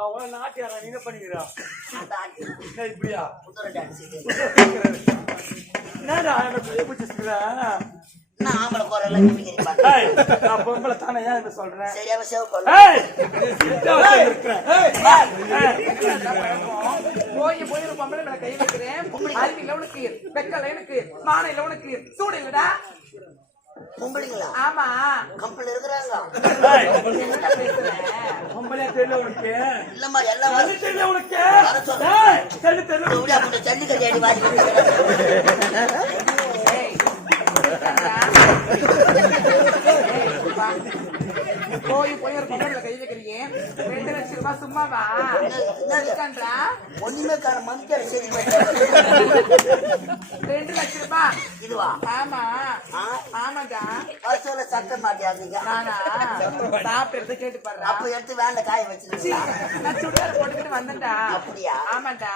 அவன் நாட்டியாரா நீங்க பண்ணிக்கிறா இப்படியா என்னடா எனக்கு பிடிச்சிருக்கிறேன் நான் ஆம்பளை போறேன் நான் பொம்பளை தானே ஏன் சொல்றேன் சரியாக சேவ் போய் போய் ஒரு பொம்பளை மேல கை வைக்கிறேன் அறிவு இல்ல உனக்கு வெக்கல எனக்கு மான இல்ல உனக்கு சூடு இல்லடா பொம்பளைங்களா ஆமா கம்பெனி இருக்கிறாங்க பொம்பளையா தெரியல உனக்கு இல்லம்மா எல்லாம் தெரியல உனக்கு சன்னி கல்யாணி வாங்கி போய் போய் ஒரு பொம்பளை கை வைக்கிறீங்க 2 லட்சம் ரூபாய் சும்மாவா ஒண்ணுமே கார மந்திர சரி 2 லட்சம் ரூபாய் இதுவா ஆமா ஆமாடா சொல்ல சட்ட மாட்டியாதீங்க நானா சாப்பிட்டு கேட்டு பாரு அப்ப எடுத்து வேலை காய வச்சிருக்கீங்க நான் சுடிதார் போட்டுக்கிட்டு வந்தேன்டா அப்படியா ஆமாடா